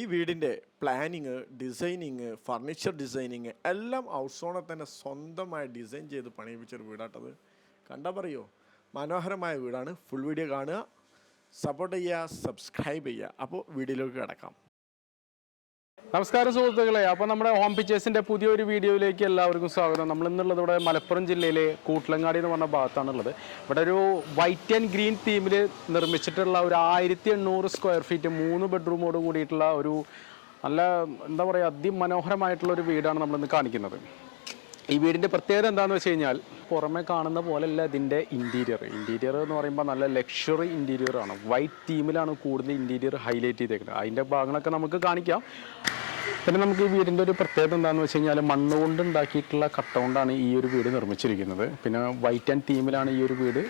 ഈ വീടിന്റെ planning designing furniture designing എല്ലാം ഹൗസ് ഓണർ തന്നെ സ്വന്തമായി ഡിസൈൻ ചെയ്ത് പണിയിപ്പിച്ചൊരു വീടാട്ടത് കണ്ടാൽ പറയോ? മനോഹരമായ വീടാണ്. ഫുൾ വീഡിയോ കാണുക സപ്പോർട്ട് ചെയ്യുക സബ്സ്ക്രൈബ് ചെയ്യുക. അപ്പോൾ വീഡിയോയിലേക്ക് കിടക്കാം. നമസ്കാരം സുഹൃത്തുക്കളെ അപ്പോൾ നമ്മുടെ ഹോം പിക്ചേഴ്സിന്റെ പുതിയൊരു വീഡിയോയിലേക്ക് എല്ലാവർക്കും സ്വാഗതം. നമ്മൾ ഇന്നുള്ളത് ഇവിടെ മലപ്പുറം ജില്ലയിലെ കൂട്ടലങ്ങാടി എന്ന് പറഞ്ഞ ഭാഗത്താണുള്ളത്. ഇവിടെ ഒരു വൈറ്റ് ആൻഡ് ഗ്രീൻ തീമിൽ നിർമ്മിച്ചിട്ടുള്ള ഒരു ആയിരത്തി എണ്ണൂറ് സ്ക്വയർ ഫീറ്റ് മൂന്ന് ബെഡ്റൂമോട് കൂടിയിട്ടുള്ള ഒരു നല്ല എന്താ പറയുക അതിമനോഹരമായിട്ടുള്ള ഒരു വീടാണ് നമ്മളിന്ന് കാണിക്കുന്നത്. ഈ വീടിന്റെ പ്രത്യേകത എന്താണെന്ന് വെച്ച് കഴിഞ്ഞാൽ പുറമെ കാണുന്ന പോലെയല്ല ഇതിന്റെ ഇന്റീരിയർ ഇന്റീരിയർ എന്ന് പറയുമ്പോൾ നല്ല ലക്ഷറി ഇന്റീരിയർ ആണ്. വൈറ്റ് തീമിലാണ് കൂടുതൽ ഇന്റീരിയർ ഹൈലൈറ്റ് ചെയ്തേക്കുന്നത്. അതിന്റെ ഭാഗങ്ങളൊക്കെ നമുക്ക് കാണിക്കാം. പിന്നെ നമുക്ക് ഈ വീടിന്റെ ഒരു പ്രത്യേകത എന്താണെന്ന് വെച്ച് കഴിഞ്ഞാൽ മണ്ണ് കൊണ്ട് ഉണ്ടാക്കിയിട്ടുള്ള കട്ട കൊണ്ടാണ് ഈ ഒരു വീട് നിർമ്മിച്ചിരിക്കുന്നത്. പിന്നെ വൈറ്റ് ആൻഡ് തീമിലാണ് ഈ ഒരു വീട്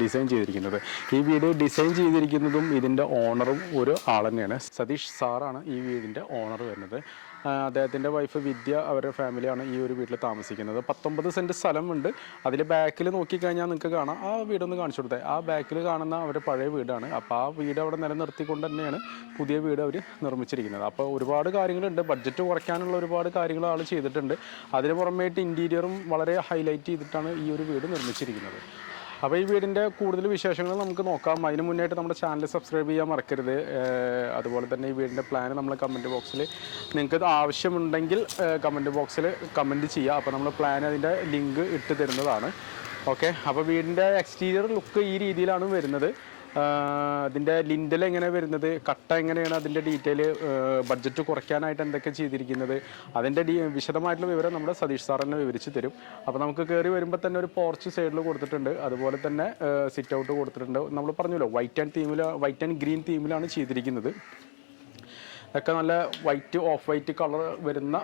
ഡിസൈൻ ചെയ്തിരിക്കുന്നത്. ഈ വീട് ഡിസൈൻ ചെയ്തിരിക്കുന്നതും ഇതിന്റെ ഓണറും ഒരു ആൾ തന്നെയാണ്. സതീഷ് സാറാണ് ഈ വീടിന്റെ ഓണർ വരുന്നത്. അദ്ദേഹത്തിന്റെ വൈഫ് വിദ്യ അവരുടെ ഫാമിലിയാണ് ഈ ഒരു വീട്ടിൽ താമസിക്കുന്നത്. പത്തൊമ്പത് സെന്റ് സ്ഥലമുണ്ട്. അതിൽ ബാക്കിൽ നോക്കിക്കഴിഞ്ഞാൽ നിങ്ങൾക്ക് കാണാം. ആ വീടൊന്ന് കാണിച്ചു കൊടുത്തേ. ആ ബാക്കിൽ കാണുന്ന അവരുടെ പഴയ വീടാണ്. അപ്പോൾ ആ വീട് അവിടെ നിലനിർത്തിക്കൊണ്ട് തന്നെയാണ് പുതിയ വീട് അവർ നിർമ്മിച്ചിരിക്കുന്നത്. അപ്പോൾ ഒരുപാട് കാര്യങ്ങളുണ്ട്. ബഡ്ജറ്റ് കുറയ്ക്കാനുള്ള ഒരുപാട് കാര്യങ്ങൾ ആൾ ചെയ്തിട്ടുണ്ട്. അതിന് പുറമേയിട്ട് ഇന്റീരിയറും വളരെ ഹൈലൈറ്റ് ചെയ്തിട്ടാണ് ഈ ഒരു വീട് നിർമ്മിച്ചിരിക്കുന്നത്. അപ്പോൾ ഈ വീടിന്റെ കൂടുതൽ വിശേഷങ്ങൾ നമുക്ക് നോക്കാം. അതിന് മുന്നായിട്ട് നമ്മുടെ ചാനൽ സബ്സ്ക്രൈബ് ചെയ്യാൻ മറക്കരുത്. അതുപോലെ തന്നെ ഈ വീടിന്റെ പ്ലാൻ നമ്മൾ കമന്റ് ബോക്സിൽ നിങ്ങൾക്ക് ആവശ്യമുണ്ടെങ്കിൽ കമന്റ് ബോക്സിൽ കമന്റ് ചെയ്യുക അപ്പോൾ നമ്മൾ പ്ലാൻ അതിന്റെ ലിങ്ക് ഇട്ട് തരുന്നതാണ്. ഓക്കെ അപ്പോൾ വീടിന്റെ എക്സ്റ്റീരിയർ ലുക്ക് ഈ രീതിയിലാണ് വരുന്നത്. അതിന്റെ ലിൻഡൽ എങ്ങനെ വരുന്നത്? കട്ട എങ്ങനെയാണ് അതിന്റെ ഡീറ്റെയിൽ ബഡ്ജറ്റ് കുറയ്ക്കാനായിട്ട് എന്തൊക്കെ ചെയ്തിരിക്കുന്നത്? അതിന്റെ ഡീ വിശദമായിട്ടുള്ള വിവരം നമ്മുടെ സതീഷ് സാർ തന്നെ വിവരിച്ച് തരും. അപ്പോൾ നമുക്ക് കയറി വരുമ്പോൾ തന്നെ ഒരു പോർച്ച് സൈഡിൽ കൊടുത്തിട്ടുണ്ട്. അതുപോലെ തന്നെ സിറ്റ് ഔട്ട് കൊടുത്തിട്ടുണ്ട്. നമ്മൾ പറഞ്ഞല്ലോ വൈറ്റ് ആൻഡ് തീമിൽ വൈറ്റ് ആൻഡ് ഗ്രീൻ തീമിലാണ് ചെയ്തിരിക്കുന്നത്. ഒക്കെ നല്ല വൈറ്റ് ഓഫ് വൈറ്റ് കളർ വരുന്ന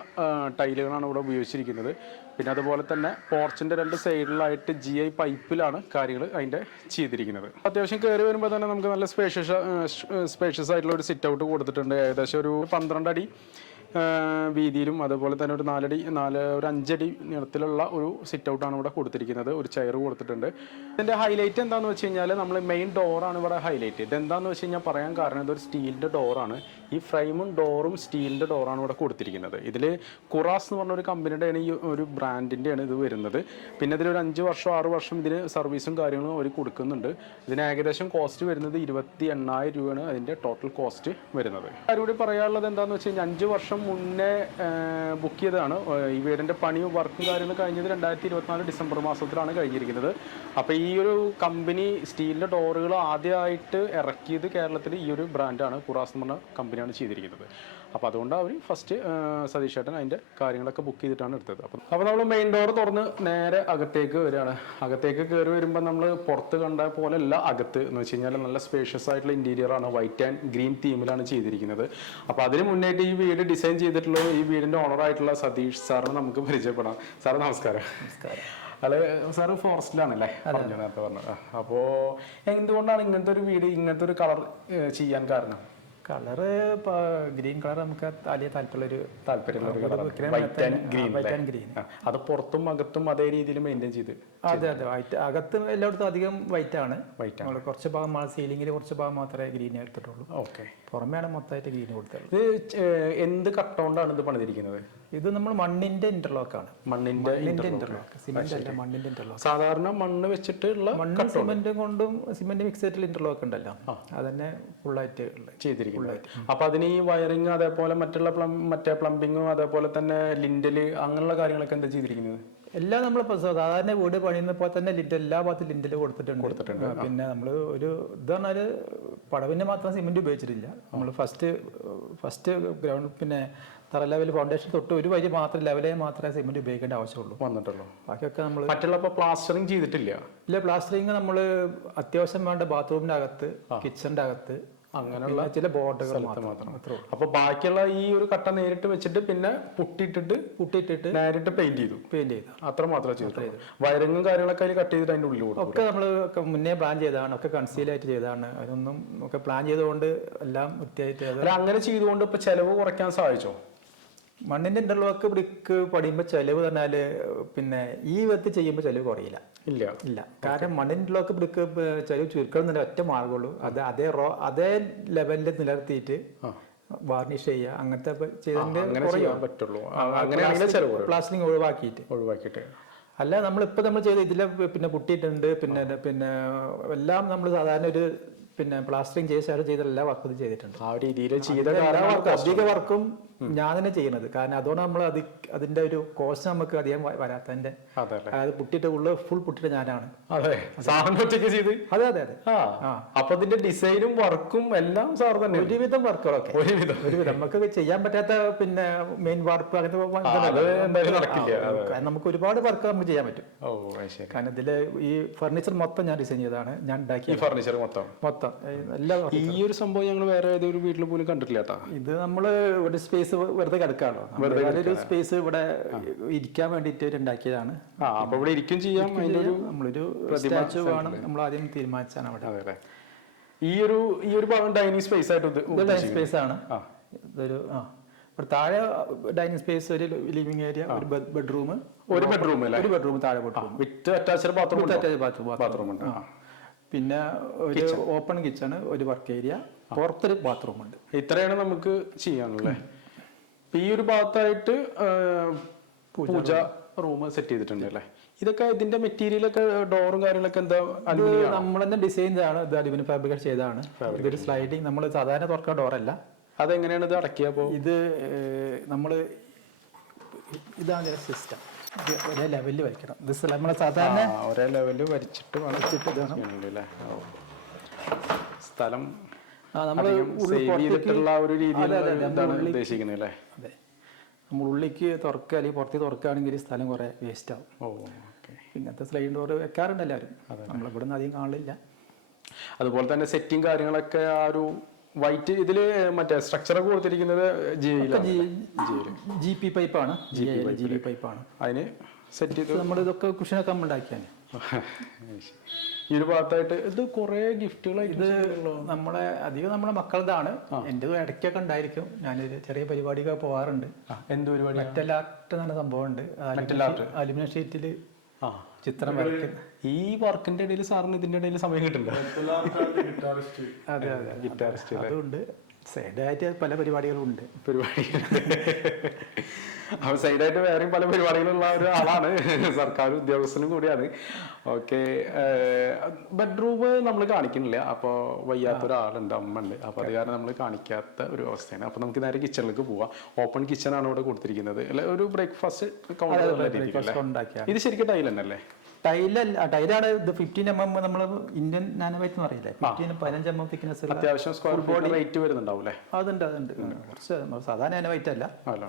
ടൈലുകളാണ് ഇവിടെ ഉപയോഗിച്ചിരിക്കുന്നത്. പിന്നെ അതുപോലെ തന്നെ പോർച്ചിന്റെ രണ്ട് സൈഡിലായിട്ട് ജി ഐ പൈപ്പിലാണ് കാര്യങ്ങൾ അതിന്റെ ചെയ്തിരിക്കുന്നത്. അത്യാവശ്യം കയറി വരുമ്പോൾ തന്നെ നമുക്ക് നല്ല സ്പേഷ്യസ് സ്പേഷ്യസ് ആയിട്ടുള്ള ഒരു സിറ്റ് ഔട്ട് കൊടുത്തിട്ടുണ്ട്. ഏകദേശം ഒരു പന്ത്രണ്ട് അടി വീതിയിലും അതുപോലെ തന്നെ ഒരു നാലടി നാല് ഒരു അഞ്ചടി നീളത്തിലുള്ള ഒരു സിറ്റ് ഔട്ടാണ് ഇവിടെ കൊടുത്തിരിക്കുന്നത്. ഒരു ചെയർ കൊടുത്തിട്ടുണ്ട്. ഇതിന്റെ ഹൈലൈറ്റ് എന്താണെന്ന് വെച്ച് കഴിഞ്ഞാൽ നമ്മൾ മെയിൻ ഡോറാണ് ഇവിടെ ഹൈലൈറ്റ് ഇതെന്താണെന്ന് വെച്ച് കഴിഞ്ഞാൽ പറയാൻ കാരണം ഇതൊരു സ്റ്റീലിന്റെ ഡോറാണ് ഈ ഫ്രെയിമും ഡോറും സ്റ്റീലിന്റെ ഡോറാണ് ഇവിടെ കൊടുത്തിരിക്കുന്നത്. ഇതിൽ കുറാസ് എന്ന് പറഞ്ഞ ഒരു കമ്പനിയുടെയാണ് ഈ ഒരു ബ്രാൻഡിന്റെയാണ് ഇത് വരുന്നത്. പിന്നെ ഇതിലൊരു അഞ്ച് വർഷം ആറ് വർഷം ഇതിന് സർവീസും കാര്യങ്ങളും അവർ കൊടുക്കുന്നുണ്ട്. ഇതിന് ഏകദേശം കോസ്റ്റ് വരുന്നത് ഇരുപത്തി എണ്ണായിരം രൂപയാണ് അതിന്റെ ടോട്ടൽ കോസ്റ്റ് വരുന്നത്. ആരോട് പറയാനുള്ളത് എന്താണെന്ന് വെച്ച് കഴിഞ്ഞാൽ അഞ്ച് വർഷം മുന്നേ ബുക്ക് ചെയ്തതാണ്. ഈ വീടിന്റെ പണിയും വർക്കും കാര്യങ്ങളും കഴിഞ്ഞത് രണ്ടായിരത്തി ഇരുപത്തിനാല് ഡിസംബർ മാസത്തിലാണ് കഴിഞ്ഞിരിക്കുന്നത്. അപ്പോൾ ഈ ഒരു കമ്പനി സ്റ്റീലിന്റെ ഡോറുകൾ ആദ്യമായിട്ട് ഇറക്കിയത് കേരളത്തിൽ ഈ ഒരു ബ്രാൻഡാണ് കുറാസ് എന്ന് പറഞ്ഞ കമ്പനിയാണ് ചെയ്തിരിക്കുന്നത്. അപ്പോൾ അതുകൊണ്ട് അവർ ഫസ്റ്റ് സതീഷ് ഏട്ടൻ അതിന്റെ കാര്യങ്ങളൊക്കെ ബുക്ക് ചെയ്തിട്ടാണ് എടുത്തത്. അപ്പം അപ്പോൾ നമ്മൾ മെയിൻ ഡോർ തുറന്ന് നേരെ അകത്തേക്ക് വരികയാണ്. അകത്തേക്ക് കയറി വരുമ്പോൾ നമ്മൾ പുറത്ത് കണ്ട പോലെയല്ല അകത്ത് എന്ന് വെച്ച് കഴിഞ്ഞാൽ നല്ല സ്പേഷ്യസ് ആയിട്ടുള്ള ഇന്റീരിയറാണ് വൈറ്റ് ആൻഡ് ഗ്രീൻ തീമിലാണ് ചെയ്തിരിക്കുന്നത്. അപ്പോൾ അതിന് മുന്നേറ്റ് ഈ വീട് ഡിസൈൻ ചെയ്തിട്ടുള്ള ഈ വീടിന്റെ ഓണറായിട്ടുള്ള സതീഷ് സാറിന് നമുക്ക് പരിചയപ്പെടാം. സാർ നമസ്കാരം. നമസ്കാരം. അല്ലെ സാറ് ഫോറസ്റ്റിലാണല്ലേ? പറഞ്ഞു നേരത്തെ പറഞ്ഞത് അപ്പോൾ എന്തുകൊണ്ടാണ് ഇങ്ങനത്തെ ഒരു വീട് ഇങ്ങനത്തെ ഒരു കളർ ചെയ്യാൻ കാരണം? കളറ് ഗ്രീൻ കളർ നമുക്ക് വലിയ താല്പര്യമുള്ളൊരു താല്പര്യമുള്ള വൈറ്റ് ഗ്രീൻ അത് പുറത്തും അകത്തും അതേ രീതിയിൽ മെയിന്റെയിൻ ചെയ്ത് അതെ അതെ. വൈറ്റ് അകത്ത് എല്ലായിടത്തും അധികം വൈറ്റ് ആണ്. വൈറ്റ് നമ്മൾ കുറച്ച് ഭാഗം സീലിംഗിൽ കുറച്ച് ഭാഗം മാത്രമേ ഗ്രീൻ എടുത്തിട്ടുള്ളൂ. ഓക്കെ. പുറമെയാണ് മൊത്തമായിട്ട് ഗ്രീൻ കൊടുത്തത് ഇത് എന്ത് കട്ടോണ്ടാണ് ഇത് പണിതിരിക്കുന്നത്? ഇത് നമ്മൾ മണ്ണിന്റെ ഇന്റർലോക്ക് ആണ്. മണ്ണിന്റെ ഇന്റർലോക്ക് സിമെന്റ് അല്ല മണ്ണിന്റെ ഇന്റർലോക്ക് സാധാരണ മണ്ണ് വെച്ചിട്ടുള്ള മണ്ണും സിമെന്റും കൊണ്ടും സിമെന്റ് മിക്സ് ആയിട്ടുള്ള ഇന്റർലോക്ക് ഉണ്ടല്ലോ. അതന്നെ ഫുള്ളായിട്ട് ഉള്ളത്. ചെയ്തിരിക്കുന്നത് അപ്പൊ അതിന് ഈ വയറിങ് അതേപോലെ മറ്റുള്ള പ്ലം മറ്റേ പ്ലംബിങ്ങും അതേപോലെ തന്നെ ലിൻഡൽ അങ്ങനെയുള്ള കാര്യങ്ങളൊക്കെ എന്താ ചെയ്തിരിക്കുന്നത്? എല്ലാം നമ്മൾ സാധാരണ വീട് പണിയുന്നപ്പോൾ തന്നെ ലിൻഡ് എല്ലാ ഭാഗത്തും ലിൻഡിൽ കൊടുത്തിട്ടുണ്ട്. കൊടുത്തിട്ടുണ്ട്. പിന്നെ നമ്മൾ ഒരു ഇത് പറഞ്ഞാൽ പടവിന് മാത്രം സിമെന്റ് ഉപയോഗിച്ചിട്ടില്ല. നമ്മൾ ഫസ്റ്റ് ഫസ്റ്റ് ഗ്രൗണ്ട് പിന്നെ തറ ലെവൽ ഫൗണ്ടേഷൻ തൊട്ട് ഒരു വരി മാത്രം ലെവലേ മാത്രമേ സിമെന്റ് ഉപയോഗിക്കേണ്ട ആവശ്യമുള്ളൂ. വന്നിട്ടുള്ളൂ. ബാക്കിയൊക്കെ നമ്മൾ മറ്റുള്ള പ്ലാസ്റ്ററിങ് ചെയ്തിട്ടില്ല? ഇല്ല പ്ലാസ്റ്ററിങ് നമ്മൾ അത്യാവശ്യം വേണ്ട ബാത്റൂമിന്റെ അകത്ത് കിച്ചണിന്റെ അകത്ത് അങ്ങനെയുള്ള ചില ബോർഡുകൾ മാത്രം. അപ്പൊ ബാക്കിയുള്ള ഈ ഒരു കട്ട നേരിട്ട് വെച്ചിട്ട് പിന്നെ പുട്ടിട്ടിട്ട് പുട്ടിട്ടിട്ട് നേരിട്ട് പെയിന്റ് ചെയ്തു. പെയിന്റ് ചെയ്തു. അത്ര മാത്രമേ ചെയ്തിട്ടുള്ളൂ. വയറിങ്ങും കാര്യങ്ങളൊക്കെ അതിൽ കട്ട് ചെയ്തിട്ട് അതിന്റെ ഉള്ളിൽ കൊടുക്കും ഒക്കെ നമ്മൾ മുന്നേ പ്ലാൻ ചെയ്തതാണ്. ഒക്കെ കൺസീൽ ആയിട്ട് ചെയ്തതാണ്. അതൊന്നും ഒക്കെ പ്ലാൻ ചെയ്തുകൊണ്ട് എല്ലാം വൃത്തിയായിട്ട് അങ്ങനെ ചെയ്തുകൊണ്ട് ഇപ്പൊ ചെലവ് കുറയ്ക്കാൻ സാധിച്ചോ മണ്ണിന്റെ ഇന്റർലോക്ക് ബ്രിക്ക് പടിയുമ്പോൾ ചെലവ് പറഞ്ഞാൽ പിന്നെ ഈ വിധത്തിൽ ചെയ്യുമ്പോൾ ചെലവ് കുറയില്ല. ഇല്ല. ഇല്ല. കാരണം മണ്ണിന്റെ ഇന്റർലോക്ക് ബ്രിക്ക് ചെലവ് ചുരുക്കണം എന്നൊരു ഒറ്റ മാർഗമുള്ളൂ. അത് അതേ റോ അതേ ലെവലിൽ നിലനിർത്തിയിട്ട് വാർണിഷ് ചെയ്യുക അങ്ങനത്തെ ചെയ്തതിന്റെ പറ്റുള്ളൂ. പ്ലാസ്റ്റിക് ഒഴിവാക്കിയിട്ട്. ഒഴിവാക്കിയിട്ട്. അല്ല നമ്മളിപ്പോൾ നമ്മൾ ചെയ്ത ഇതിൽ പിന്നെ പുട്ടിയിട്ടുണ്ട് പിന്നെ പിന്നെ എല്ലാം നമ്മൾ സാധാരണ ഒരു പിന്നെ പ്ലാസ്റ്ററിങ് ചെയ്ത ചെയ്ത എല്ലാ വർക്കും ചെയ്തിട്ടുണ്ട്. ആ രീതിയിൽ ചെയ്ത അധിക വർക്കും ഞാൻ തന്നെ ചെയ്യുന്നത് കാരണം അതുകൊണ്ട് നമ്മൾ അത് അതിന്റെ ഒരു കോസ്റ്റ് നമുക്ക് അധികം വരാത്തതിന്റെ അതായത് പുട്ടിട്ട് ഉള്ള ഫുൾ പുട്ടിട്ട് ഞാനാണ്. അതെ. സാറിന് ഒറ്റയ്ക്ക് ചെയ്ത്? അതെ അതെ അപ്പൊ അതിന്റെ ഡിസൈനും വർക്കും എല്ലാം സാർ തന്നെ ഒരുവിധം വർക്കുകളൊക്കെ ഒരുവിധം. ഒരുവിധം. നമുക്ക് ചെയ്യാൻ പറ്റാത്ത പിന്നെ മെയിൻ വർപ്പ് അങ്ങനത്തെ നമുക്ക് ഒരുപാട് വർക്ക് നമുക്ക് ചെയ്യാൻ പറ്റും. കാരണം ഇതിൽ ഈ ഫർണിച്ചർ മൊത്തം ഞാൻ ഡിസൈൻ ചെയ്തതാണ്. ഞാൻ ഈ ഉണ്ടാക്കിയത് ഫർണിച്ചർ മൊത്തം. മൊത്തം എല്ലാം ഈ ഒരു സംഭവം ഞങ്ങൾ വേറെ ഏതൊരു വീട്ടിൽ പോലും കണ്ടിട്ടില്ല ഇത് നമ്മൾ ഒരു സ്പേസ് വെറുതെ കിടക്കാണോ? ഒരു സ്പേസ് ഇവിടെ ഇരിക്കാൻ വേണ്ടിയിട്ട് ഉണ്ടാക്കിയതാണ്. അപ്പൊ ഇവിടെ ഇരിക്കും ചെയ്യാം അതിന്റെ ഒരു നമ്മളൊരു സ്റ്റാച്ചു വേണം. നമ്മൾ ആദ്യം തീരുമാനിച്ചാണ് അവിടെ ഈ ഒരു ഈ ഒരു ഭാഗം ഡൈനിങ് സ്പേസ് ആയിട്ട് ഡൈനിങ് സ്പേസ് ആണ്. ഇതൊരു ആ. താഴെ ഡൈനിങ് സ്പേസ് ഒരു ലിവിംഗ് ഏരിയ ഒരു ബെഡ്റൂം ഒരു ബെഡ്റൂം ഒരു ബെഡ്റൂം താഴെ bedroom with attached bathroom bathroom bathroom ഉണ്ട്? പിന്നെ ഒരു ഓപ്പൺ കിച്ചൺ ഒരു വർക്ക് ഏരിയ പുറത്തൊരു ബാത്റൂം ഉണ്ട്. ഇത്രയാണ് നമുക്ക് ചെയ്യാനുള്ളത്. ഈ ഒരു ഭാഗത്തായിട്ട് പൂജ റൂം. സെറ്റ് ചെയ്തിട്ടുണ്ട് അല്ലേ? ഇതൊക്കെ ഇതിന്റെ മെറ്റീരിയൽ ഒക്കെ ഡോറും കാര്യങ്ങളൊക്കെ എന്താ നമ്മൾ തന്നെ ഡിസൈൻ ആണ് ഇത് അലുമിനിയം ഫാബ്രിക്കേറ്റ് ചെയ്തതാണ്. ഇതൊരു സ്ലൈഡിങ് നമ്മൾ സാധാരണ തുറക്കുന്ന ഡോറല്ല അതെങ്ങനെയാണ് ഇത് അടക്കിയ ഇത് നമ്മൾ ഇതാണ് സിസ്റ്റം ഒരേ ലെവലിൽ വരയ്ക്കണം. ഇത് നമ്മൾ സാധാരണ ഒരേ ലെവലിൽ വരച്ചിട്ട് അല്ലേ? സ്ഥലം നമ്മൾ ഉദ്ദേശിക്കുന്നത് അതെ. നമ്മൾ ഉള്ളിക്ക് തുറക്കുക അല്ലെങ്കിൽ പുറത്ത് തുറക്കുകയാണെങ്കിൽ സ്ഥലം കുറേ വേസ്റ്റ് ആവും. ഇങ്ങനത്തെ സ്ലൈഡ് ഡോർ വെക്കാറുണ്ട് എല്ലാവരും. നമ്മളിവിടെ നിന്ന് അധികം കാണില്ല. അതുപോലെ തന്നെ സെറ്റിംഗ് കാര്യങ്ങളൊക്കെ ആ ഒരു വൈറ്റ് ഇതിൽ മറ്റേ സ്ട്രക്ചർ കൊടുത്തിരിക്കുന്നത് ജിയിലാണ് ജി പി പൈപ്പാണ് ജി ജി പി പൈപ്പാണ് അതിന് സെറ്റ് ചെയ്ത് നമ്മൾ ഇതൊക്കെ കുഷനൊക്കെ നമ്മൾ ഉണ്ടാക്കിയാണ് ഈ ഒരു ഭാഗത്തായിട്ട് ഇത് കുറെ ഗിഫ്റ്റുകളായിട്ട് ഇത് നമ്മളെ അധികം നമ്മുടെ മക്കളതാണ്. എന്റെ ഇടയ്ക്കൊക്കെ ഉണ്ടായിരിക്കും. ഞാനൊരു ചെറിയ പരിപാടിയൊക്കെ പോകാറുണ്ട് എന്ത് പരിപാടി മെറ്റലാർട്ട് എന്ന സംഭവം ഉണ്ട് അലുമിനിയം ഷീറ്റിൽ ആ. ചിത്രം വരയ്ക്കും ഈ വർക്കിന്റെ ഇടയിൽ സാറിന് ഇതിന്റെ ഇടയിൽ സമയം കിട്ടില്ല. അതെ അതെ. ഗിറ്റാറിസ്റ്റ് അതുകൊണ്ട് സൈഡായിട്ട് പല പരിപാടികളും ഉണ്ട് പരിപാടി. അപ്പൊ സൈഡായിട്ട് വേറെയും പല പരിപാടികളുള്ള ഒരു ആളാണ്. സർക്കാർ ഉദ്യോഗസ്ഥനും കൂടിയാണ്. ഓക്കെ ബെഡ്റൂം നമ്മൾ കാണിക്കുന്നില്ല. അപ്പോൾ വയ്യാത്ത ഒരാളുണ്ട് അമ്മ ഉണ്ട് അപ്പൊ അത് കാരണം നമ്മൾ കാണിക്കാത്ത ഒരു അവസ്ഥയാണ്. അപ്പൊ നമുക്ക് നേരെ കിച്ചണിലേക്ക് പോവാം. ഓപ്പൺ കിച്ചൺ ആണ് ഇവിടെ കൊടുത്തിരിക്കുന്നത്. അല്ലെ? ഒരു ബ്രേക്ക്ഫാസ്റ്റ് കൗണ്ടർ ഇത് ശരിക്കും ടൈൽ തന്നെയല്ലേ? ടൈലല്ല ടൈലാണ് ഇത് ഫിഫ്റ്റീൻ എം എം നമ്മൾ ഇന്ത്യൻ നാനോവൈറ്റ് എന്ന് പറയില്ലേ? ഫിഫ്റ്റീൻ പതിനഞ്ച് എം എം തിക്നെസ് അത്യാവശ്യം സ്ക്വയർ ഫീറ്റ് റേറ്റ് വരുന്നുണ്ടാവും അതുണ്ട് അതുണ്ട്. കുറച്ച് സാധാരണ നാനോവൈറ്റ് അല്ല. അല്ല.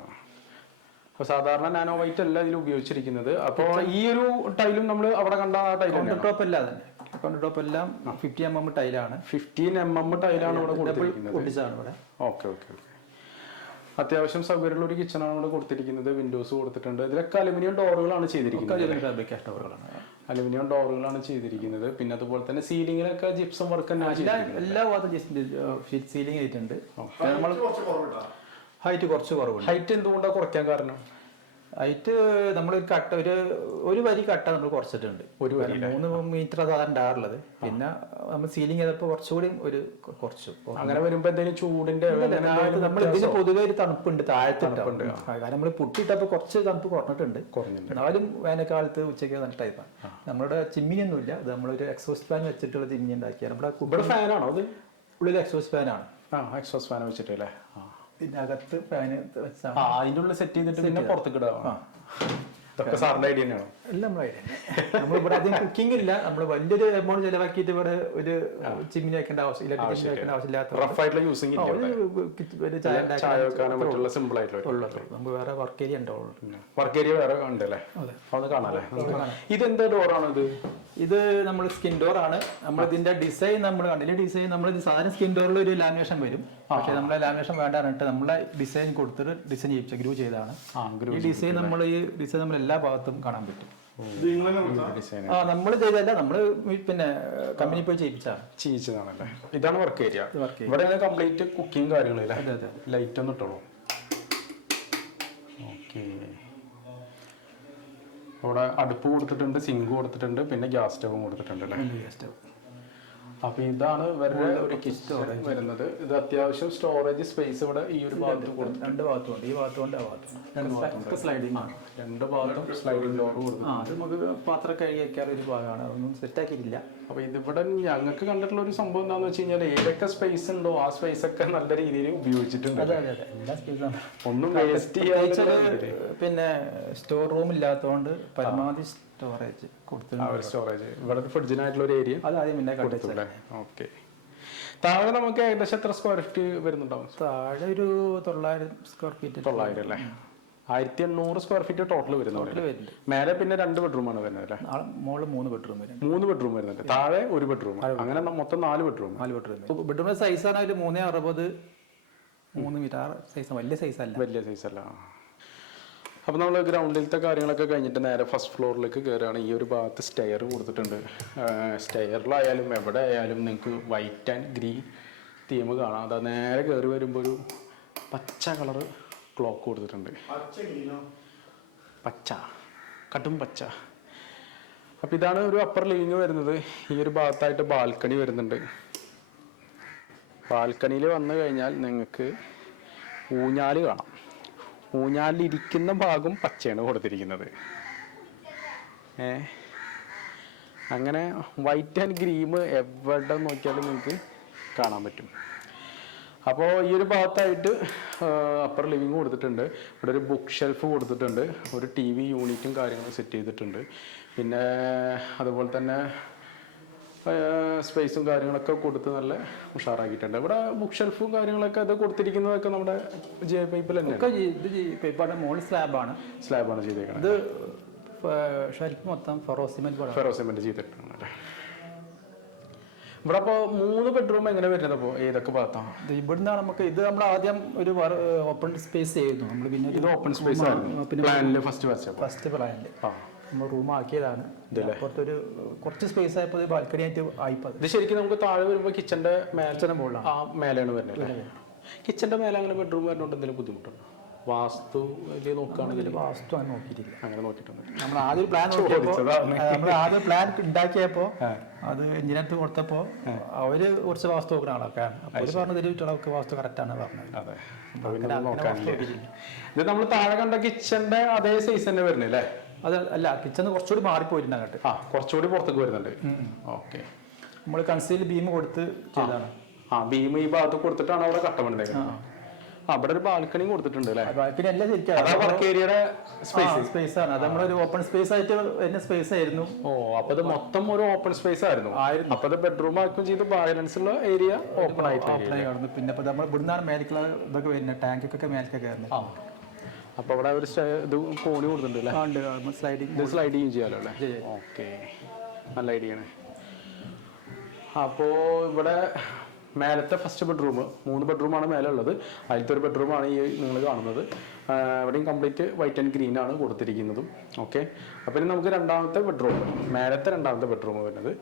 അപ്പൊ സാധാരണ നാനോ വൈറ്റ് അല്ല ഇതിൽ ഉപയോഗിച്ചിരിക്കുന്നത്. അപ്പോൾ ഈ ഒരു ടൈലും നമ്മൾ അവിടെ കണ്ട ആ ടൈൽ കൗണ്ടർ ടോപ്പ് അല്ല തന്നെ. കൗണ്ടർ ടോപ്പ് എല്ലാം ഫിഫ്റ്റി എം എം ടൈലാണ്. ഫിഫ്റ്റീൻ എം എം ടൈലാണ് ഇവിടെ കൊടുത്തിരിക്കുന്നത്. ഇവിടെ. Okay okay okay. അത്യാവശ്യം സൗകര്യമുള്ള ഒരു കിച്ചണാണ് ഇവിടെ കൊടുത്തിരിക്കുന്നത്. വിൻഡോസ് കൊടുത്തിട്ടുണ്ട്. ഇതിലൊക്കെ അലുമിനിയം ഡോറുകളാണ് ചെയ്തിരിക്കുന്നത്. ഡോറുകളാണ് അലുമിനിയം ഡോറുകളാണ് ചെയ്തിരിക്കുന്നത്. പിന്നെ അതുപോലെ തന്നെ സീലിംഗിലൊക്കെ ജിപ്സം വർക്ക് തന്നെ എല്ലാ ഭാഗത്തും സീലിംഗ് ആയിട്ടുണ്ട് നമ്മൾ ഹൈറ്റ് കുറച്ച് കുറവുണ്ട്. ഹൈറ്റ് എന്തുകൊണ്ടാണ് കുറയ്ക്കാൻ കാരണം? ഹൈറ്റ് നമ്മൾ ഒരു കട്ട ഒരു ഒരു വരി കട്ട നമ്മൾ കുറച്ചിട്ടുണ്ട്. ഒരു വരി മൂന്ന് മീറ്റർ സാധാരണ ഉണ്ടാറുള്ളത് പിന്നെ നമ്മൾ സീലിംഗ് ചെയ്തപ്പോൾ കുറച്ചുകൂടി ഒരു കുറച്ചു. അങ്ങനെ വരുമ്പോൾ എന്തെങ്കിലും ചൂടിന്റെ നമ്മൾ ഇതിന് പൊതുവെ ഒരു തണുപ്പുണ്ട് താഴത്തുണ്ട് കാരണം നമ്മൾ പുട്ടിട്ടപ്പോൾ കുറച്ച് തണുപ്പ് കുറഞ്ഞിട്ടുണ്ട്. എന്നാലും വേനൽക്കാലത്ത് ഉച്ചയ്ക്ക് നല്ല ടൈപ്പാണ് നമ്മുടെ ചിമ്മിനി ഒന്നുമില്ല ഇത് നമ്മളൊരു എക്സോസ്റ്റ് ഫാൻ വെച്ചിട്ടുള്ള ചിമ്മിനി ഉണ്ടാക്കിയ നമ്മുടെ ഫാനാണോ അത്? ഉള്ളിൽ എക്സോസ്റ്റ് ഫാനാണ് ആ എക്സോസ് ഫാൻ വെച്ചിട്ടില്ലേ ആ. പിന്നെ അകത്ത് ഫാന് വെച്ചാൽ അതിന്റെ ഉള്ളിൽ സെറ്റ് ചെയ്തിട്ട് പിന്നെ പുറത്തേക്ക് ഇടാം ഇതൊക്കെ സാറിന്റെ ഐഡിയ തന്നെയാണ്? എല്ലാം നമ്മളെ നമ്മൾ ഇവിടെ അധികം കുക്കിംഗ് ഇല്ല. നമ്മൾ വലിയൊരു എമൗണ്ട് ചെലവാക്കിയിട്ട് ഇവിടെ ഒരു ചിമ്മിനി വെക്കേണ്ട ആവശ്യം ഇലക്ട്രിക് ചിമ്മിനി വെക്കേണ്ട ആവശ്യമില്ലാത്ത റഫ് ആയിട്ടുള്ള യൂസിംഗ്. ഒരു ചായ ചായ വെക്കാനും മറ്റുള്ള സിമ്പിൾ ആയിട്ടുള്ള ഉള്ളത് നമുക്ക് വേറെ വർക്ക് ഏരിയ ഉണ്ടാവുള്ളൂ വർക്ക് ഏരിയ വേറെ ഉണ്ട് അല്ലേ? അത്. കാണാല്ലേ? ഇതെന്താ ഡോറാണ് ഇത്? ഇത് നമ്മൾ സ്കിൻ ഡോർ ആണ്. നമ്മൾ ഇതിന്റെ ഡിസൈൻ നമ്മൾ കണ്ടില്ല? ഡിസൈൻ നമ്മൾ സാധാരണ സ്കിൻ ഡോറിൽ ഒരു ലാമിനേഷൻ വരും. പക്ഷേ നമ്മളെ ലാമിനേഷൻ വേണ്ട പറഞ്ഞിട്ട് നമ്മളെ ഡിസൈൻ കൊടുത്തിട്ട് ഡിസൈൻ ചെയ്യിച്ച ഗ്രൂ ചെയ്താണ് ഈ ഡിസൈൻ നമ്മൾ ഈ ഡിസൈൻ നമ്മൾ എല്ലാ ഭാഗത്തും കാണാൻ പറ്റും. ആ നമ്മൾ ചെയ്തല്ല നമ്മൾ പിന്നെ കമ്പനി പോയി ചെയ്യിപ്പിച്ചാണ് ചെയ്യിച്ചതാണല്ലേ? ഇതാണ് വർക്ക് ഏരിയ ഇവിടെ കംപ്ലീറ്റ് കുക്കിംഗ് കാര്യങ്ങളില്ല അതെ അതെ ലൈറ്റ് ഒന്ന് ഇട്ടോളൂ. ഓക്കെ അവിടെ അടുപ്പ് കൊടുത്തിട്ടുണ്ട് സിങ്ക് കൊടുത്തിട്ടുണ്ട് പിന്നെ ഗ്യാസ് സ്റ്റവും കൊടുത്തിട്ടുണ്ട് അല്ലേ? അപ്പൊ ഇതാണ് ഇവരുടെ ഒരു കിറ്റ് വരുന്നത്. ഇത് അത്യാവശ്യം സ്റ്റോറേജ് സ്പേസ് ഇവിടെ ഈ ഒരു ഭാഗത്ത് കൊടുത്തു രണ്ട് ഭാഗത്തുണ്ട്. ഈ ഭാഗത്തുണ്ട് ആ ഭാഗത്തുണ്ട്. സ്ലൈഡിംഗ് ആണ്. രണ്ട് ഭാഗത്തും സ്ലൈഡിംഗ് ഡോർ കൊടുത്തു അത് നമുക്ക് പാത്രം കഴുകി വെക്കാറൊരു ഭാഗമാണ്. അതൊന്നും സെറ്റാക്കിയിട്ടില്ല അപ്പൊ ഇതിവിടെ ഞങ്ങൾക്ക് കണ്ടിട്ടുള്ള ഒരു സംഭവം എന്താണെന്ന് വെച്ച് കഴിഞ്ഞാൽ ഏതൊക്കെ സ്പേസ് ഉണ്ടോ ആ സ്പേസ് ഒക്കെ നല്ല രീതിയിൽ ഉപയോഗിച്ചിട്ടുണ്ട്. ഒന്നും വേസ്റ്റ് ചെയ്യാതെ പിന്നെ സ്റ്റോർ റൂം ഇല്ലാത്തതുകൊണ്ട് പരമാവധി സ്റ്റോറേജ് കൊടുത്തിട്ടുണ്ട്. സ്റ്റോറേജ് ഇവിടെ ഫ്രിഡ്ജിനായിട്ടുള്ള ഒരു ഏരിയ അത് ആദ്യം പിന്നെ ഓക്കെ താഴെ നമുക്ക് ഏകദേശം എത്ര സ്ക്വയർ ഫീറ്റ് വരുന്നുണ്ടാവും? താഴെ ഒരു തൊള്ളായിരം സ്ക്വയർ ഫീറ്റ് തൊള്ളായിരം അല്ലേ? ആയിരത്തി എണ്ണൂറ് സ്ക്വയർ ഫീറ്റ് ടോട്ടൽ വരുന്നുണ്ട്. മേലെ പിന്നെ രണ്ട് ബെഡ്റൂം ആണ് വരുന്നത് അല്ലേ? മോൾ മുകളിൽ മൂന്ന് ബെഡ്റൂം വരുന്നത് മൂന്ന് ബെഡ്റൂം വരുന്നുണ്ട്. താഴെ ഒരു ബെഡ്റൂം അങ്ങനെ മൊത്തം നാല് ബെഡ്റൂം നാല് ബെഡ്റൂം ബെഡ്റൂമിന്റെ സൈസാണ് അതിൽ മൂന്ന് അറുപത് മൂന്ന് മീറ്റർ സൈസ് വലിയ സൈസ് അല്ല. വലിയ സൈസ് അല്ല. അപ്പോൾ നമ്മൾ ഗ്രൗണ്ടിലത്തെ കാര്യങ്ങളൊക്കെ കഴിഞ്ഞിട്ട് നേരെ ഫസ്റ്റ് ഫ്ലോറിലേക്ക് കയറുകയാണ് ഈ ഒരു ഭാഗത്ത് സ്റ്റെയർ കൊടുത്തിട്ടുണ്ട്. സ്റ്റെയറിലായാലും എവിടെ ആയാലും നിങ്ങൾക്ക് വൈറ്റ് ആൻഡ് ഗ്രീൻ തീം കാണാം. അതാ നേരെ കയറി വരുമ്പോൾ ഒരു പച്ച കളറ് ക്ലോക്ക് കൊടുത്തിട്ടുണ്ട്. പച്ച. കടും പച്ച. അപ്പം ഇതാണ് ഒരു അപ്പർ ലിവിങ് വരുന്നത്. ഈ ഒരു ഭാഗത്തായിട്ട് ബാൽക്കണി വരുന്നുണ്ട്. ബാൽക്കണിയിൽ വന്നു കഴിഞ്ഞാൽ നിങ്ങൾക്ക് ഊഞ്ഞാൽ കാണാം. ഊഞ്ഞാലിരിക്കുന്ന ഭാഗം പച്ചയാണ് കൊടുത്തിരിക്കുന്നത്. ഏ? അങ്ങനെ വൈറ്റ് ആൻഡ് ഗ്രീം എവിടെ നോക്കിയാലും നിങ്ങൾക്ക് കാണാൻ പറ്റും. അപ്പോൾ ഈ ഒരു ഭാഗത്തായിട്ട് അപ്പർ ലിവിങ് കൊടുത്തിട്ടുണ്ട്. ഇവിടെ ഒരു ബുക്ക് ഷെൽഫ് കൊടുത്തിട്ടുണ്ട്. ഒരു ടി വി യൂണിറ്റും കാര്യങ്ങളും സെറ്റ് ചെയ്തിട്ടുണ്ട്. പിന്നെ അതുപോലെ തന്നെ സ്പേസും കാര്യങ്ങളൊക്കെ കൊടുത്ത് നല്ല ഉഷാറാക്കിയിട്ടുണ്ട്. ഇവിടെ ബുക്ക് ഷെൽഫും കാര്യങ്ങളൊക്കെ അത് കൊടുത്തിരിക്കുന്നതൊക്കെ നമ്മുടെ ജെ പൈപ്പിൽ ഈ- ഇത് പേപ്പാടെ മുകളിൽ സ്ലാബാണ് സ്ലാബാണ് ചെയ്തേക്കുന്നത് ഇത് ഷെൽഫ് മൊത്തം ഫെറോസിമെന്റ് ഫെറോസിമെന്റ് ഫെറോ ചെയ്തിട്ടുണ്ട്. ഇവിടെ അപ്പോൾ മൂന്ന് ബെഡ്റൂം എങ്ങനെ വരുന്നത് അപ്പോൾ ഏതൊക്കെ ഭാഗത്താണ് ഇത് ഇവിടുന്നാണ് നമുക്ക് ഇത് നമ്മൾ ആദ്യം ഒരു ഓപ്പൺ സ്പേസ് ചെയ്തു നമ്മൾ പിന്നെ ഇത് ഓപ്പൺ സ്പേസ് ആയിരുന്നു. പ്ലാനിൽ ഫസ്റ്റ് ഫസ്റ്റ് പ്ലാനിൽ നമ്മൾ റൂം ആക്കിയതാണ്. പുറത്തൊരു കുറച്ച് സ്പേസ് ആയപ്പോൾ ബാൽക്കണി ആയിട്ട് ആയിപ്പോ. ഇത് ശരിക്കും നമുക്ക് താഴെ വരുമ്പോൾ കിച്ചന്റെ മേലെ ആ മേലെയാണ് വരുന്നത് കിച്ചന്റെ മേലെ അങ്ങനെ ബെഡ്റൂം വരുന്നോണ്ട് എന്തെങ്കിലും ബുദ്ധിമുട്ടുണ്ടോ? വാസ്തു നോക്കുകയാണെങ്കിൽ വാസ്തു അങ്ങനെ നോക്കിയിട്ടില്ല. അങ്ങനെ നോക്കിയിട്ടുണ്ട്. നമ്മൾ ആദ്യം പ്ലാൻ നമ്മൾ ആദ്യം പ്ലാൻ ഉണ്ടാക്കിയപ്പോൾ അത് എഞ്ചിനീയർക്ക് കൊടുത്തപ്പോൾ അവർ കുറച്ച് വാസ്തു നോക്കുന്ന ആളൊക്കെയാണ്. അവർ അവർ പറഞ്ഞത് നമുക്ക് വാസ്തു കറക്റ്റാണ് പറഞ്ഞത്. ഇത് നമ്മൾ താഴെ കണ്ട കിച്ചന്റെ അതേ സൈസ് തന്നെ വരുന്നത് അല്ലേ? അത് അല്ല കിച്ചൺ കുറച്ചുകൂടി മാറിപ്പോയിട്ടുണ്ട് അങ്ങോട്ട്. ആ കുറച്ചുകൂടി പുറത്തേക്ക് വരുന്നുണ്ട്. ഓക്കെ. നമ്മൾ കൺസീൽ ബീം കൊടുത്ത് ചെയ്തതാണ്. ആ ബീം ഈ ഭാഗത്ത് കൊടുത്തിട്ടാണ് അവിടെ കട്ട പണിതേക്കുന്നത് ആ ഇവിടെ ഒരു ബാൽക്കണി കൊടുത്തിട്ടുണ്ട് അല്ലേ? ബാൽക്കണി എല്ലാം ശരിക്കും അതാ സ്പേസ് ആണ്. അത് നമ്മളൊരു ഓപ്പൺ സ്പേസ് ആയിട്ട് വരുന്ന സ്പേസ് ആയിരുന്നു. ഓ അപ്പൊ ഇത് മൊത്തം ഒരു ഓപ്പൺ സ്പേസ് ആയിരുന്നു. അപ്പൊ അത് ബെഡ്റൂം ആക്കും ചെയ്ത്. ബാലൻസ് ഉള്ള ഏരിയ ഓപ്പൺ ആയിട്ട് ഓപ്പൺ പിന്നെ ഇപ്പൊ നമ്മൾ ഇവിടുന്നാണ് മേലേക്കുള്ള ഇതൊക്കെ വരുന്നത്. ടാങ്കൊക്കെ മേലേക്കൊക്കെ ആ. അപ്പൊ അവിടെ ഒരു ഇത് കോണി കൊടുത്തിട്ടുണ്ട് അല്ലേ? സ്ലൈഡിങ് സ്ലൈഡ് ചെയ്യും ചെയ്യാലോ അല്ലേ? ഓക്കെ നല്ല ഐഡിയ ആണ്. അപ്പോ ഇവിടെ മേലത്തെ ഫസ്റ്റ് ബെഡ്റൂം മൂന്ന് ബെഡ്റൂമാണ് മേലെ ഉള്ളത് അതിലത്തെ ഒരു ബെഡ്റൂമാണ് ഈ നിങ്ങൾ കാണുന്നത്. എവിടെയും ഇവിടെയും കംപ്ലീറ്റ് വൈറ്റ് ആൻഡ് ഗ്രീൻ ആണ് കൊടുത്തിരിക്കുന്നതും. ഓക്കെ അപ്പം ഇനി നമുക്ക് രണ്ടാമത്തെ ബെഡ്റൂം മേലത്തെ രണ്ടാമത്തെ ബെഡ്റൂം വരുന്നത്.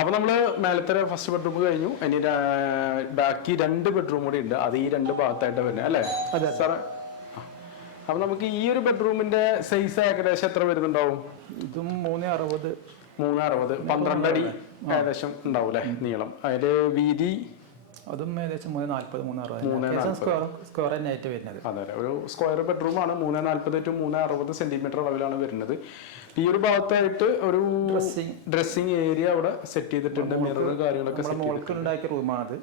അപ്പോൾ നമ്മൾ മേലത്തെ ഫസ്റ്റ് ബെഡ്റൂം കഴിഞ്ഞു. ഇനി ബാക്കി രണ്ട് ബെഡ്റൂം കൂടി ഉണ്ട്. അത് ഈ രണ്ട് ഭാഗത്തായിട്ട് വരുന്നത് അല്ലേ? അതെ സാറേ അപ്പൊ നമുക്ക് ഈ ഒരു ബെഡ്റൂമിന്റെ സൈസ് ഏകദേശം എത്ര വരുന്നുണ്ടാവും? ഇതും മൂന്ന് അറുപത്. മൂന്ന് അറുപത്. പന്ത്രണ്ട് അടി ഏകദേശം ഉണ്ടാവും അല്ലെ നീളം? അതിൽ വീതി? അതും ഏകദേശം മൂന്ന് നാല്പത് മൂന്ന് അറുപത്. സ്ക്വയർ സ്ക്വയർ തന്നെ ആയിട്ട് വരുന്നത്. അതെ ഒരു സ്ക്വയർ ബെഡ്റൂം ആണ് മൂന്ന് നാല്പത് ടു മൂന്ന് അറുപത് സെന്റിമീറ്റർ അളവിലാണ് വരുന്നത്. ഈ ഒരു ഭാഗത്തായിട്ട് ഒരു ഡ്രസ്സിംഗ് ഏരിയ അവിടെ സെറ്റ് ചെയ്തിട്ടുണ്ട് മിറർ കാര്യങ്ങളൊക്കെ മോൾക്ക് ഉണ്ടാക്കിയ റൂമാണത്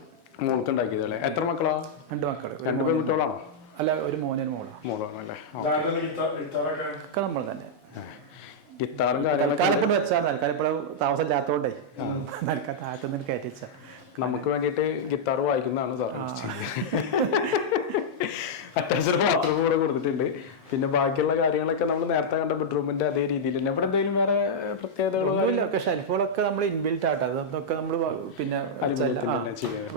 മോൾക്ക് ഉണ്ടാക്കിയത് അല്ലേ? എത്ര മക്കളാ? രണ്ട് മക്കൾ രണ്ട് പെൺകുട്ടികളാണോ? അല്ല ഒരു മോനൊരു മോളാണ് മോളാണ് അല്ലേ ഒക്കെ നമ്മൾ തന്നെ. ഗിത്താറും കാര്യങ്ങളൊക്കെ തൽക്കാലം വെച്ചാൽ താമസം ഇല്ലാത്തോണ്ടേ തൽക്കാലം താഴത്തുനിന്ന് കയറ്റിച്ച നമുക്ക് വേണ്ടിയിട്ട് ഗിത്താർ വായിക്കുന്നതാണ് സാർ. അറ്റാച്ച്ഡ് മാത്രം കൂടെ കൊടുത്തിട്ടുണ്ട്. പിന്നെ ബാക്കിയുള്ള കാര്യങ്ങളൊക്കെ നമ്മൾ നേരത്തെ കണ്ട ബെഡ്റൂമിന്റെ അതേ രീതിയിൽ തന്നെ. ഇവിടെ എന്തെങ്കിലും വേറെ പ്രത്യേകതകളോ ഷെൽഫുകളൊക്കെ നമ്മൾ ഇൻബിൽറ്റ് ആട്ടോ. അതൊക്കെ നമ്മൾ പിന്നെ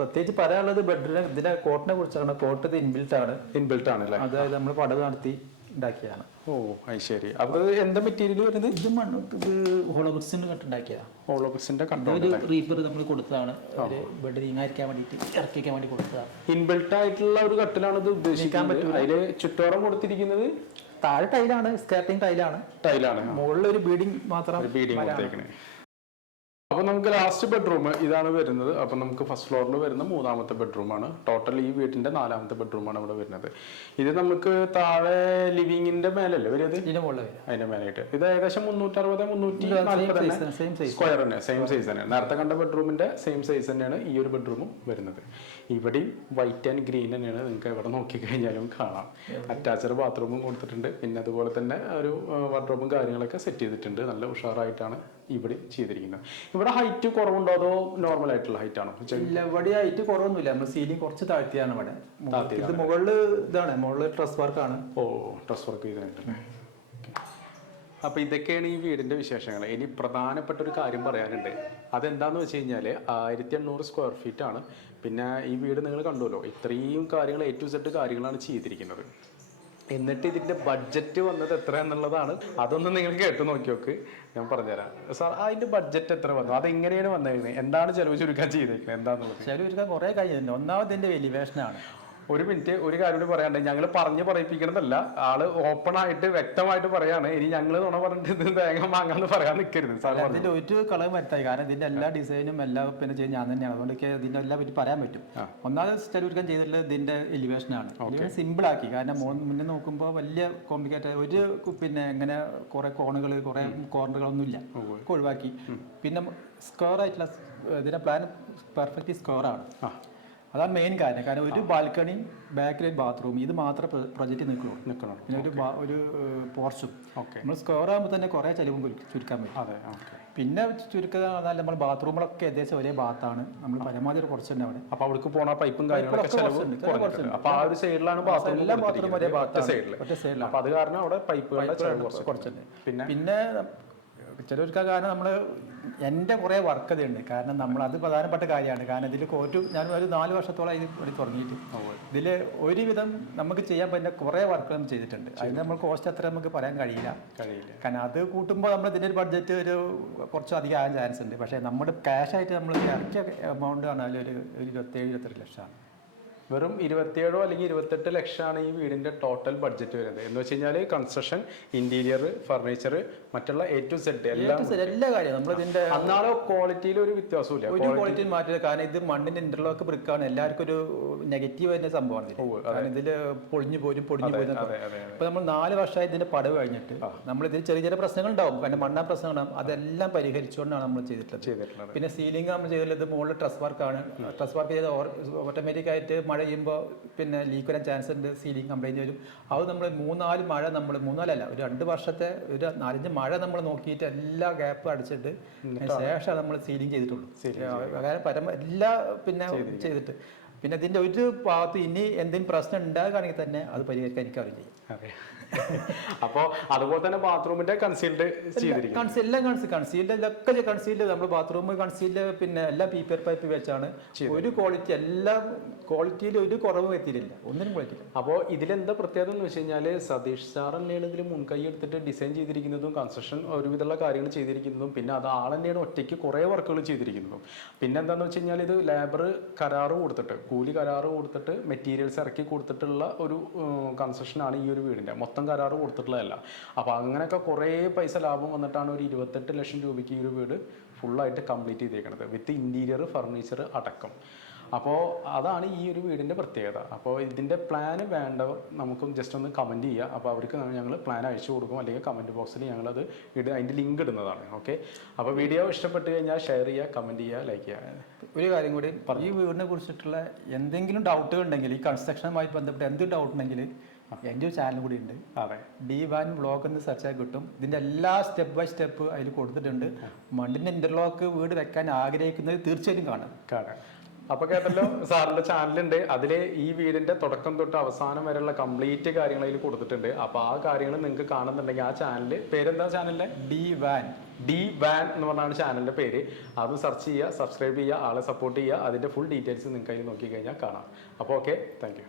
പ്രത്യേകിച്ച് പറയാനുള്ളത് ബെഡിനെ ഇതിന്റെ കോട്ടിനെ കുറിച്ചാണ്. കോട്ട് ഇത് ഇൻബിൽറ്റ് ആണ് ഇൻബിൽറ്റ് ആണല്ലേ അതായത് നമ്മൾ പടം നടത്തി. ഉണ്ടാക്കിയതാണ്. ഓ അത് ശരി. അപ്പൊ എന്താ മെറ്റീരിയൽ വരുന്നത്? ഇത് മണ്ണ് ഇത് ഹോളോബ്രിക്സിന് കണ്ടുണ്ടാക്കിയതാണ് ഹോളോബക്സിന്റെ ഒരു റീപ്പർ നമ്മൾ കൊടുത്തതാണ്. ഒരു ബെഡ് നീങ്ങാതിരിക്കാൻ വേണ്ടിയിട്ട് ഇറക്കിക്കാൻ വേണ്ടി കൊടുത്തതാണ് ഇൻബിൽട്ട് ആയിട്ടുള്ള ഒരു കട്ടിലാണ് ഇത് ഉദ്ദേശിക്കാൻ പറ്റുന്നത് അതിൽ ചുറ്റോറം കൊടുത്തിരിക്കുന്നത്? താഴെ ടൈലാണ് സ്കേർട്ടിങ് ടൈലാണ് ടൈലാണ് മുകളിൽ ഒരു ബീഡിങ് മാത്രം ബീഡിങ് കൊടുത്തേക്കണേ. അപ്പൊ നമുക്ക് ലാസ്റ്റ് ബെഡ്റൂം ഇതാണ് വരുന്നത്. അപ്പോൾ നമുക്ക് ഫസ്റ്റ് ഫ്ലോറിൽ വരുന്ന മൂന്നാമത്തെ ബെഡ്റൂമാണ് ടോട്ടൽ ഈ വീട്ടിന്റെ നാലാമത്തെ ബെഡ്റൂമാണ് ഇവിടെ വരുന്നത്. ഇത് നമുക്ക് താഴെ ലിവിങ്ങിന്റെ മേലല്ലേ വരുന്നത് അതിന്റെ മേലായിട്ട്. ഇത് ഏകദേശം മുന്നൂറ്ററുപത് മുന്നൂറ്റി നാൽപ്പത്. സ്ക്വയർ തന്നെ സെയിം സൈസ് തന്നെ നേരത്തെ കണ്ട ബെഡ്റൂമിന്റെ സെയിം സൈസ് തന്നെയാണ് ഈ ഒരു ബെഡ്റൂമും വരുന്നത്. ഇവിടെയും വൈറ്റ് ആൻഡ് ഗ്രീൻ തന്നെയാണ്. നിങ്ങൾക്ക് എവിടെ നോക്കിക്കഴിഞ്ഞാലും കാണാം. അറ്റാച്ച്ഡ് ബാത്റൂമും കൊടുത്തിട്ടുണ്ട്. പിന്നെ അതുപോലെ തന്നെ ഒരു വാർഡ്രോബും കാര്യങ്ങളൊക്കെ സെറ്റ് ചെയ്തിട്ടുണ്ട്. നല്ല ഉഷാറായിട്ടാണ് ഇവിടെ ചെയ്തിരിക്കുന്നത്. ഇവിടെ ഹൈറ്റ് കുറവുണ്ടോ അതോ നോർമൽ ആയിട്ടുള്ള ഹൈറ്റ് ആണോ? ഇല്ല ഇവിടെ ഹൈറ്റ് കുറവൊന്നുമില്ല. നമ്മൾ സീലിംഗ് കുറച്ച് താഴ്ത്തിയാണ് ഇവിടെ. ഇത് മുകളിൽ ഇതാണ്. മുകളിൽ ട്രസ് വർക്കാണ് ഓ ട്രസ് വർക്ക് ചെയ്തിട്ടുണ്ട്. അപ്പൊ ഇതൊക്കെയാണ് ഈ വീടിന്റെ വിശേഷങ്ങൾ. ഇനി പ്രധാനപ്പെട്ട ഒരു കാര്യം പറയാനുണ്ട്. അതെന്താന്ന് വെച്ച് കഴിഞ്ഞാൽ ആയിരത്തി എണ്ണൂറ് സ്ക്വയർ ഫീറ്റ് ആണ്. പിന്നെ ഈ വീട് നിങ്ങൾ കണ്ടുവല്ലോ ഇത്രയും കാര്യങ്ങൾ എ ടു സെഡ് കാര്യങ്ങളാണ് ചെയ്തിരിക്കുന്നത്. എന്നിട്ട് ഇതിന്റെ ബഡ്ജറ്റ് വന്നത് എത്ര എന്നുള്ളതാണ് അതൊന്ന് നിങ്ങൾ കേട്ട് നോക്കി നോക്ക്. ഞാൻ പറഞ്ഞുതരാം. സാർ അതിന്റെ ബഡ്ജറ്റ് എത്ര വന്നു? അത് അതെങ്ങനെയാണ് വന്നിരുന്നത് എന്താണ് ചെലവ് ചുരുക്കാൻ ചെയ്തേക്കുന്നത്? എന്താന്നുള്ളത് ചെലവ് ചുരുക്കാൻ കുറെ കഴിഞ്ഞിട്ടുണ്ട്. ഒന്നാമത് ഇതിന്റെ വെലിവേഷനാണ് ഒരു മിനിറ്റ് ഒരു കാര്യം കൂടി പറയാണ്ട് ഞങ്ങൾ പറഞ്ഞു പറയിപ്പിക്കണമെന്നല്ല ആൾ ഓപ്പൺ ആയിട്ട് വ്യക്തമായിട്ട് പറയാണ്. ഇനി ഞങ്ങൾ നുണ പറഞ്ഞിട്ട് ഇത് തേങ്ങ മാങ്ങാന്ന് പറയാൻ നിൽക്കരുത് അതിന്റെ ഒരു കളവ് വരുത്തായി കാരണം ഇതിന്റെ എല്ലാ ഡിസൈനും എല്ലാം പിന്നെ ചെയ്ത് ഞാൻ തന്നെയാണ്. അതുകൊണ്ട് ഇതിന്റെ എല്ലാം പറ്റി പറയാൻ പറ്റും. ഒന്നാമത് ചിലവർക്കാൻ ചെയ്തിട്ടുള്ളത് ഇതിന്റെ എലിവേഷൻ ആണ്. സിമ്പിൾ ആക്കി. കാരണം മുന്നേ നോക്കുമ്പോൾ വലിയ കോംപ്ലിക്കേറ്റഡ് ഒരു പിന്നെ ഇങ്ങനെ കുറെ കോണുകൾ കുറെ കോർണറുകളൊന്നും ഇല്ല ഒഴിവാക്കി. പിന്നെ സ്ക്വയർ ആയിട്ടുള്ള ഇതിന്റെ പ്ലാൻ പെർഫെക്റ്റ് സ്ക്വയർ ആണ്. അതാണ് മെയിൻ കാര്യം. കാരണം ഒരു ബാൽക്കണി ബാക്കിൽ ഒരു ബാത്റൂം ഇത് മാത്രം പ്രൊജക്റ്റ് നിൽക്കുള്ളൂ. നിൽക്കണം പിന്നെ ഒരു ഒരു പോർച്ചും ഓക്കെ നമ്മൾ സ്ക്വയർ ആകുമ്പോൾ തന്നെ കുറേ ചെലവും ചുരു- ചുരുക്കാൻ പറ്റും. അതെ ഓക്കെ പിന്നെ ചുരുക്കുക പറഞ്ഞാൽ നമ്മൾ ബാത്റൂമുകളൊക്കെ ഏകദേശം ഒരേ ബാത്താണ് നമ്മൾ പരമാവധി ഒരു കുറച്ച് തന്നെ അവിടെ. അപ്പൊ അവിടേക്ക് പോണ പൈപ്പും കാര്യങ്ങളൊക്കെ കുറച്ചുണ്ട്, കുറഞ്ഞിട്ടുണ്ട് ആ ഒരു സൈഡിലാണ് ബാത്റൂം എല്ലാ ബാത്റൂം ഒരേ ബാത്താണ് ഒറ്റ സൈഡിലാണ് അപ്പൊ അത് കാരണം അവിടെ പൈപ്പുകളുടെ കുറച്ചുണ്ട് പിന്നെ? പിന്നെ ചിലർക്ക് കാരണം നമ്മൾ എന്റെ കുറേ വർക്ക് അതുണ്ട് കാരണം നമ്മൾ അത് പ്രധാനപ്പെട്ട കാര്യമാണ്. കാരണം ഇതിൽ കോറ്റു ഞാൻ ഒരു നാല് വർഷത്തോളം ഇത് പണി തുടങ്ങിയിട്ട്. ഇതിൽ ഒരുവിധം നമുക്ക് ചെയ്യാൻ പറ്റുന്ന കുറേ വർക്കുകൾ നമ്മൾ ചെയ്തിട്ടുണ്ട്. അതിന് നമ്മൾ കോസ്റ്റ് അത്ര നമുക്ക് പറയാൻ കഴിയില്ല. കഴിയില്ല. കാരണം അത് കൂട്ടുമ്പോൾ നമ്മൾ ഇതിന്റെ ഒരു ബഡ്ജറ്റ് ഒരു കുറച്ച് അധികം ആകാൻ ചാൻസ് ഉണ്ട്. പക്ഷേ നമ്മുടെ ക്യാഷ് ആയിട്ട് നമ്മൾ ഇറക്കിയ എമൗണ്ട് ആണ് അതിലൊരു ഒരു ഇരുപത്തേഴ് ഇരുപത്തെട്ട് ലക്ഷമാണ്. വെറും ഇരുപത്തിയേഴോ അല്ലെങ്കിൽ ഇരുപത്തെട്ട് ലക്ഷമാണ് ഈ വീടിന്റെ ടോട്ടൽ ബഡ്ജറ്റ് വരുന്നത്. എന്ന് വെച്ച് കഴിഞ്ഞാൽ കൺസ്ട്രക്ഷൻ ഇന്റീരിയർ ഫർണിച്ചർ മറ്റുള്ള എ ടു സെഡ് എല്ലാം എല്ലാ കാര്യവും. നമ്മൾ ഇതിന്റെ അന്നാളോ ക്വാളിറ്റിയിൽ ഒരു വ്യത്യാസമില്ല ഒരു ക്വാളിറ്റി മാറ്റില്ല കാരണം ഇത് മണ്ണിന്റെ ഇന്റർലോക്ക് ബ്രിക്കാണ് എല്ലാവർക്കും ഒരു നെഗറ്റീവ് തന്നെ സംഭവമാണ്. കാരണം ഇതിൽ പൊളിഞ്ഞു പോരും പൊടിഞ്ഞു പോരും ഇപ്പൊ നമ്മൾ നാല് വർഷമായി ഇതിന്റെ പടവ് കഴിഞ്ഞിട്ട് നമ്മൾ ഇതിൽ ചെറിയ ചെറിയ പ്രശ്നങ്ങൾ ഉണ്ടാവും കാരണം മണ്ണാ പ്രശ്നങ്ങൾ അതെല്ലാം പരിഹരിച്ചുകൊണ്ടാണ് നമ്മൾ ചെയ്തിട്ടുള്ളത്. പിന്നെ സീലിംഗ് നമ്മൾ ചെയ്തിട്ടുള്ളത് മുകളിൽ ട്രസ് വർക്കാണ് ട്രസ് വർക്ക് ചെയ്ത് ഓട്ടോമാറ്റിക് ആയിട്ട് മഴ ചെയ്യുമ്പോൾ പിന്നെ ലീക്ക് വരാൻ ചാൻസ് ഉണ്ട് സീലിംഗ് കംപ്ലൈന്റ് വരും. അത് നമ്മൾ മൂന്നാൽ മഴ നമ്മൾ മൂന്നാലല്ല ഒരു രണ്ട് വർഷത്തെ ഒരു നാലഞ്ച് മഴ നമ്മൾ നോക്കിയിട്ട് എല്ലാ ഗ്യാപ്പ് അടിച്ചിട്ട് ശേഷം നമ്മൾ സീലിംഗ് ചെയ്തിട്ടുള്ളൂ. കാരണം പരമ എല്ലാ പിന്നെ ചെയ്തിട്ട്. പിന്നെ ഇതിന്റെ ഒരു ഭാഗത്ത് ഇനി എന്തെങ്കിലും പ്രശ്നം ഉണ്ടാകുകയാണെങ്കിൽ തന്നെ അത് പരിഹരിക്കാൻ എനിക്ക് അപ്പോ അതുപോലെ തന്നെ ബാത്റൂമിന്റെ കൺസീൽഡ് ചെയ്തിരിക്കും എല്ലാം കൺസീൽ കൺസീൽഡ് ഇതൊക്കെ കൺസീൽഡ് നമ്മൾ ബാത്റൂം കൺസീൽഡ് പിന്നെ എല്ലാ പീപ്പർ പൈപ്പ് വെച്ചാണ് ഒരു ക്വാളിറ്റി എല്ലാം ക്വാളിറ്റിയിൽ ഒരു കുറവ് എത്തിയിട്ടില്ല ഒന്നിനും ക്വാളിറ്റി അപ്പോൾ ഇതിലെന്താ പ്രത്യേകത എന്ന് വെച്ച് കഴിഞ്ഞാൽ സതീഷ് സാർ തന്നെയാണ് ഇതിൽ മുൻകൈ എടുത്തിട്ട് ഡിസൈൻ ചെയ്തിരിക്കുന്നതും കൺസ്ട്രക്ഷൻ ഒരുവിധമുള്ള കാര്യങ്ങൾ ചെയ്തിരിക്കുന്നതും പിന്നെ അത് ആൾ തന്നെയാണ് ഒറ്റയ്ക്ക് കുറേ വർക്കുകൾ ചെയ്തിരിക്കുന്നതും. പിന്നെ എന്താണെന്ന് വെച്ച് കഴിഞ്ഞാൽ ഇത് ലേബർ കരാറ് കൊടുത്തിട്ട് കൂലി കരാറ് കൊടുത്തിട്ട് മെറ്റീരിയൽസ് ഇറക്കി കൊടുത്തിട്ടുള്ള ഒരു കൺസ്ട്രക്ഷനാണ് ഈ ഒരു വീടിന്റെ. മൊത്തം കരാറ് കൊടുത്തിട്ടുള്ളതല്ല. അപ്പോൾ അങ്ങനെയൊക്കെ കുറേ പൈസ ലാഭം വന്നിട്ടാണ് ഒരു ഇരുപത്തെട്ട് ലക്ഷം രൂപയ്ക്ക് ഈ ഒരു വീട് ഫുള്ളായിട്ട് കംപ്ലീറ്റ് ചെയ്തേക്കുന്നത് വിത്ത് ഇന്റീരിയർ ഫർണിച്ചർ അടക്കം. അപ്പോൾ അതാണ് ഈ ഒരു വീടിന്റെ പ്രത്യേകത. അപ്പോൾ ഇതിന്റെ പ്ലാൻ വേണ്ട നമുക്കും ജസ്റ്റ് ഒന്ന് കമന്റ് ചെയ്യുക അപ്പോൾ അവർക്ക് ഞങ്ങൾ പ്ലാൻ അയച്ചു കൊടുക്കും. അല്ലെങ്കിൽ കമന്റ് ബോക്സിൽ ഞങ്ങളത് ഇട അതിന്റെ ലിങ്ക് ഇടുന്നതാണ്. ഓക്കെ അപ്പോൾ വീഡിയോ ഇഷ്ടപ്പെട്ട് കഴിഞ്ഞാൽ ഷെയർ ചെയ്യുക കമന്റ് ചെയ്യുക ലൈക്ക് ചെയ്യുക ഒരു കാര്യം കൂടി ഈ വീടിനെ കുറിച്ചിട്ടുള്ള എന്തെങ്കിലും ഡൗട്ടുകൾ ഉണ്ടെങ്കിൽ ഈ കൺസ്ട്രക്ഷനുമായി ബന്ധപ്പെട്ട് എന്ത് ഡൗട്ട് ഉണ്ടെങ്കിൽ എന്റെ ഒരു ചാനൽ കൂടി ഉണ്ട്. അതെ. ഡി വാൻ വ്ളോഗ് എന്ന് സെർച്ച് ആയി കിട്ടും. ഇതിന്റെ എല്ലാ സ്റ്റെപ്പ് ബൈ സ്റ്റെപ്പ് അതിൽ കൊടുത്തിട്ടുണ്ട്. മണ്ണിന്റെ ഇന്റർലോക്ക് വീട് വെക്കാൻ ആഗ്രഹിക്കുന്നത് തീർച്ചയായിട്ടും കാണാം. കാണാം. അപ്പൊ കേട്ടല്ലോ സാറിന്റെ ചാനലുണ്ട് അതിലെ ഈ വീടിന്റെ തുടക്കം തൊട്ട് അവസാനം വരെയുള്ള കംപ്ലീറ്റ് കാര്യങ്ങൾ അതിൽ കൊടുത്തിട്ടുണ്ട്. അപ്പൊ ആ കാര്യങ്ങൾ നിങ്ങൾക്ക് കാണുന്നുണ്ടെങ്കിൽ ആ ചാനൽ പേരെന്താ ചാനലിന്റെ ഡി വാൻ ഡി വാൻ എന്ന് പറഞ്ഞാണ് ചാനലിന്റെ പേര്. അത് സെർച്ച് ചെയ്യുക സബ്സ്ക്രൈബ് ചെയ്യുക ആളെ സപ്പോർട്ട് ചെയ്യുക. അതിന്റെ ഫുൾ ഡീറ്റെയിൽസ് നിങ്ങൾക്ക് അതിൽ നോക്കി കഴിഞ്ഞാൽ കാണാം. അപ്പോൾ ഓക്കെ താങ്ക് യു